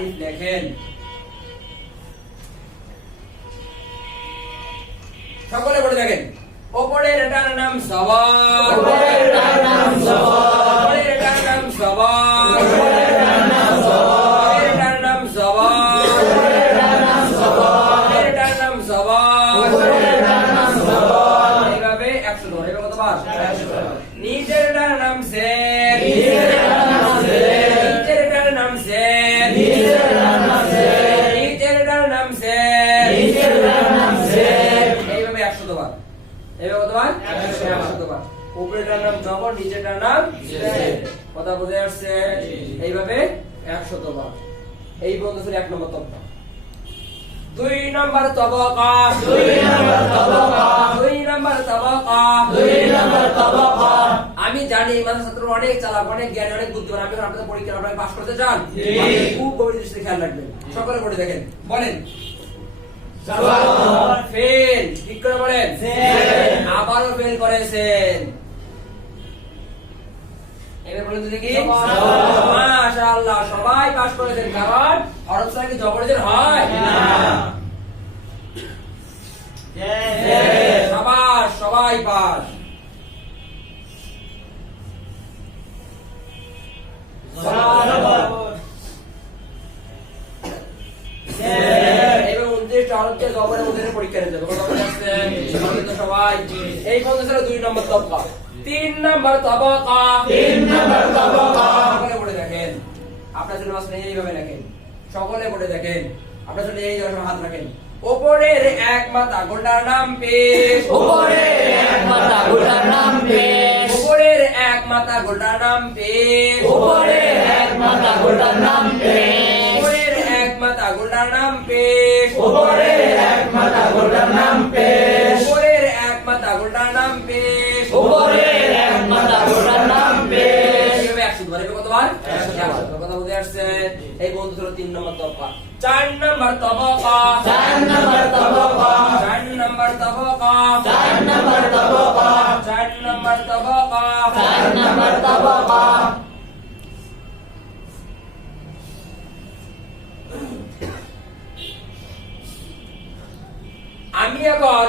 আলিফ লেখেন। সকলে পড়ে দেখেন। ওপরের এটার নাম সবার ওপরের এটার নাম সবার। ওপরের এটার নাম সবার এইভাবে কতবার একশো বার। একশো বার উপরেটার নাম জবর নিচেরটার নাম কথা বুঝে আসছে? এইভাবে একশো এই বন্ধু ছিল এক নম্বর তবকা দুই নম্বর তবকা। দুই নম্বর তবকা। দুই নম্বর তবকা। দুই নম্বর তবকা। আমি জানি এই মাদ্রাসার ছাত্র অনেক চালাক অনেক জ্ঞানী অনেক বুদ্ধিমান। আমি আপনাদের পরীক্ষা পাশ করতে চান খুব গভীর দৃষ্টিতে খেয়াল রাখবেন। সকলে পড়ে দেখেন। বলেন। ফেল। ঠিক করে বলেন। আবারও ফেল করেছেন। এবার বলেন দেখি। সবার। মাশাআল্লাহ সবাই পাস করেছেন কারণ হরফ ছাড়া কি জবরদের হয়। না। সবাই সবাই পাস নম্বর তবকা তিন নম্বর তবকা তিন নম্বর তবকা। সকলে পড়ে দেখেন আপনার জন্য মাসলে এইভাবে দেখেন সকলে পড়ে দেখেন আপনার জন্য এই জায়গায় হাত রাখেন ওপরের এক মাথা গোলটার নাম পেশ উপরের এক মাথা গোটার নাম পেশ। ওপরের এক মাথা গোলটার নাম পেশ উপরের এক মাথা গোটার নাম পেশ। ওপরের এক মাথা গোলটার নাম পেশ উপরের এক মাথা গোটার নাম পেশ। দুবার এভাবে কতবার একশো দুবার। কথা বুঝে আসছে এই বন্ধু ছিল তিন নম্বর তবকা চার নম্বর তবকা চার নম্বর তবকা। চার নম্বর তবকা চার নম্বর তবকা। চার নম্বর তবকা চার নম্বর তবকা। আমি এখন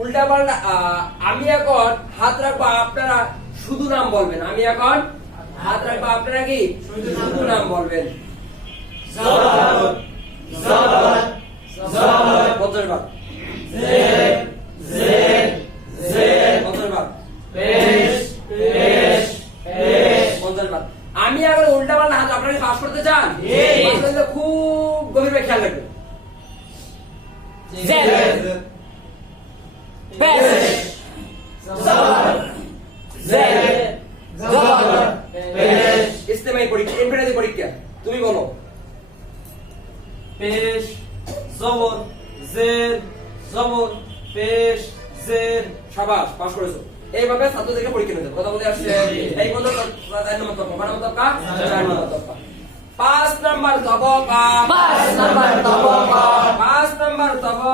উল্টা পাল্টা আমি এখন হাত রাখব আপনারা শুধু নাম বলবেন। আমি এখন হাত রাখব আপনারা কি? শুধু নাম বলবেন। পঞ্চাশ বার আমি এখন উল্টা পাল্টা হাত আপনারা পাস করতে চান? খুব গভীরভাবে খেয়াল রাখবেন। জবর, পেশ। ইস্তেমাই পরীক্ষা ইনফিনিটি পরীক্ষা তুমি বলো। পেশ জবর জের জবর পেশ জের সাবাস পাস করেছ। এইভাবে ছাত্রদেরকে পরীক্ষা নিতে কথা বলতে আসছে। এই বন্ধু চার নম্বর কয় নম্বর তবকা চার নম্বর পাঁচ নম্বর তবকা পাঁচ নম্বর তবকা। পাঁচ নম্বর তবকা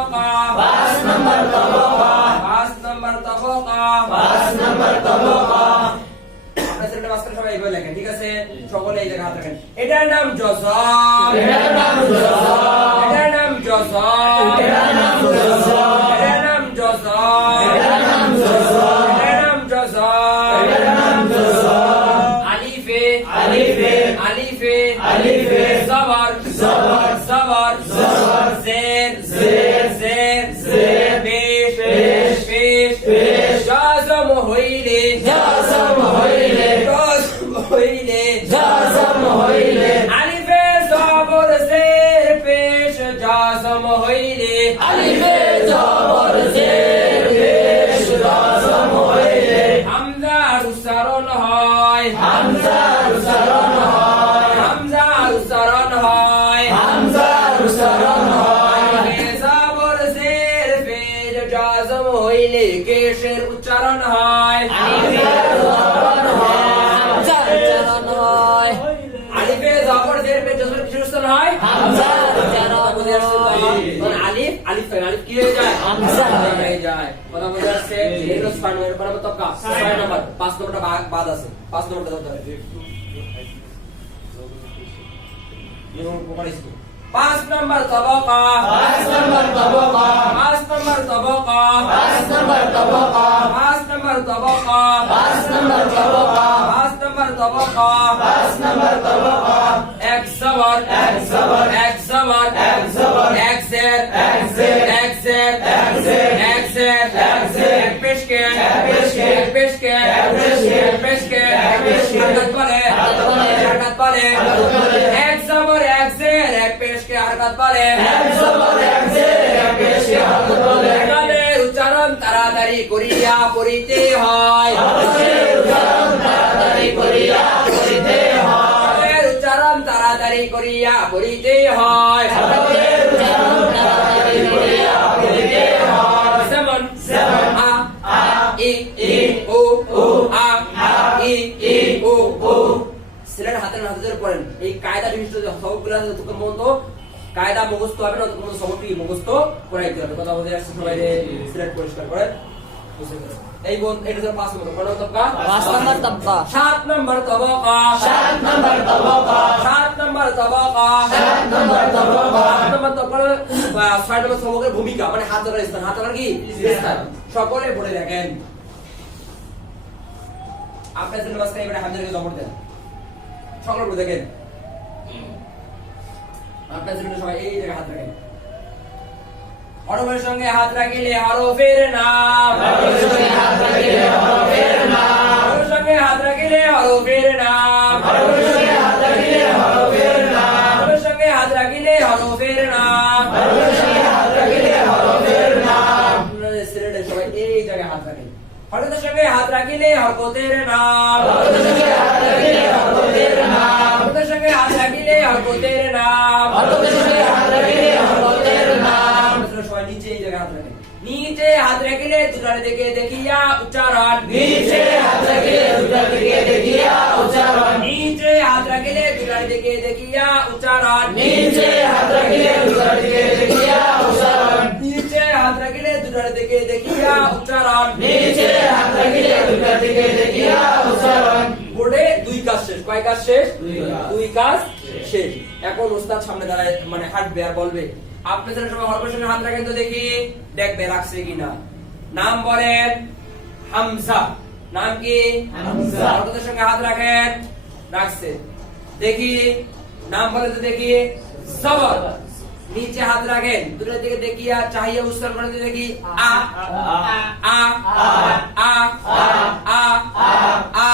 এটার নাম জজম এটার নাম জজম। এটার নাম জজম এটার নাম জজম। এটার নাম জজম এটার নাম জজম। এটার নাম জজম এটার নাম জজম। আলিফে আলিফে। আলিফে আলিফে। জবর জবর। জবর জবর। জের জের। জের জের। পেশ পেশ। পেশ পেশ। জজম হইলে তো? হয়। মানে আলিফ আলিফ ফাইন আলিফ কি হয়ে যায় হামজা। হয়ে যায় কথা বুঝে আসছে এই হলো ছয় নম্বর বরাবর তবকা ছয় নম্বর পাঁচ নম্বরটা বাদ- বাদ আছে পাঁচ নম্বরটা ধরতে হবে এবং প্রকার স্কুল পাঁচ নম্বর তবকা পাঁচ নম্বর তবকা পাঁচ নম্বর তবকা পাঁচ নম্বর তবকা পাঁচ নম্বর তবকা পাঁচ নম্বর তবকা পাঁচ নম্বর তবকা পাঁচ নম্বর তবকা সাবার এক সাবার এক সাবার এক সাবার এক সের এক সের এক সের এক সের এক সের এক সের পেশকে পেশকে পেশকে পেশকে পেশকে পেশকে হাত পালে হাত পালে হাত পালে এক সাবার এক সের এক পেশকে হাত পালে এক সাবার এক সের এক পেশকে হাত পালে কালের উচ্চারণ তাড়াতাড়ি করিয়া করিতে হয় করিতে হয় হাতের হাতে ধরে এই কায়দা বিশিষ্ট সবগুলো যতক্ষণ পর্যন্ত কায়দা মুখস্থ হবে না ততক্ষণ সবটি মুখস্থ করাইতে হবে। কথা আসছে সবাই সিলেট পরিষ্কার করেন? এই বোন এটা পাঁচ নম্বর নম্বর তবকা? পাঁচ নম্বর তবকা। সাত নম্বর তবকা। সাত নম্বর তবকা। সাত নম্বর তবকা। সাত নম্বর তবকা। সাত নম্বর তবকা ছয় নম্বর তবকের ভূমিকা মানে হাত ধরার স্থান। হাত ধরার কি? স্থান। সকলে পড়ে দেখেন। আপনার জন্য মাঝখানে এবারে হাত ধরে দেন। সকলে পড়ে দেখেন। আপনার জন্য সবাই এই জায়গায় হাত রাখেন। হরফের সঙ্গে হাত রাখিলে হরফের নাম হরফের সঙ্গে হাত রাখিলে হরফের নাম। হরফের সঙ্গে হাত রাখিলে হরফের নাম হরফের সঙ্গে হাত রাখিলে হরফের নাম হরফের সঙ্গে হাত রাখিলে হরফের নাম হরফের সঙ্গে হাত রাখিলে হরফের নাম আপনাদের সিলেটের সবাই এই জায়গায় হাত রাখেন হরফের সঙ্গে হাত রাখিলে হরকতের নাম হরফের সঙ্গে হাত রাখিলে হরফের নাম হরফের সঙ্গে হাত রাখিলে হরকতের নাম হরফের সঙ্গে হাত রাখিলে নিচে হাত রেখে দুটার দিকে দেখিয়া উচ্চারণ নিচে হাত রেখে দুটার দিকে দেখিয়া উচ্চারণ নিচে হাত রেখে দুটার দিকে দেখিয়া উচ্চারণ নিচে হাত রেখে দুটার দিকে দেখিয়া উচ্চারণ নিচে হাত রেখে দুটার দিকে দেখিয়া উচ্চারণ নিচে হাত রেখে দুটার দিকে দেখিয়া উচ্চারণ বোর্ডে দুই কাজ শেষ। কয় কাজ শেষ? দুই কাজ শেষ। এখন ওস্তাদ সামনে দাঁড়ায় মানে হাঁটবে আর বলবে আপনি যারা সবাই সঙ্গে হাত রাখেন তো দেখি দেখবে রাখছে কিনা নাম বলেন হামজা নাম কি হামজা। সঙ্গে হাত রাখেন রাখছে দেখি নাম বলে তো দেখি জবর নিচে হাত রাখেন দুটোর দিকে দেখিয়া চাহিয়া উচ্চারণ করে দেখি আ আ আ আ আ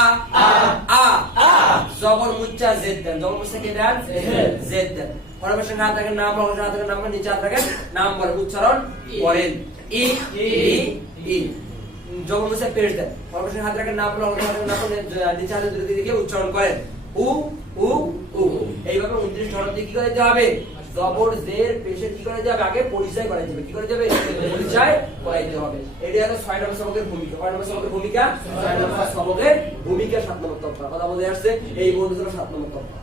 আ আ জবর মুচ্চা জেদ দেন জবর মুচ্চা কে দেন জেদ। দেন হরফের না থাকে নাম হরফের না থাকে নাম নিচে থাকে নাম বলে উচ্চারণ করেন ই ই ই জবর মুচ্চা পেশ দেন সঙ্গে হাত রাখেন নাম বলেন না থাকে নাম নিচে হাতের দুটো দিকে উচ্চারণ করেন উ উ উ এইভাবে উনত্রিশ ধরন দিয়ে কি করে দিতে হবে জবর জের পেশের কি করে যাবে? আগে পরিচয় করাই যাবে। কি করে যাবে? পরিচয় করাই দিতে হবে। এটা হলো ছয় নম্বর সবকের ভূমিকা। ছয় নম্বর সবকের ভূমিকা? ছয় নম্বর সবকের ভূমিকা, সাত নম্বর তত্ত্ব কথা বলে আসছে, এই বন্ধু সাত নম্বর তফা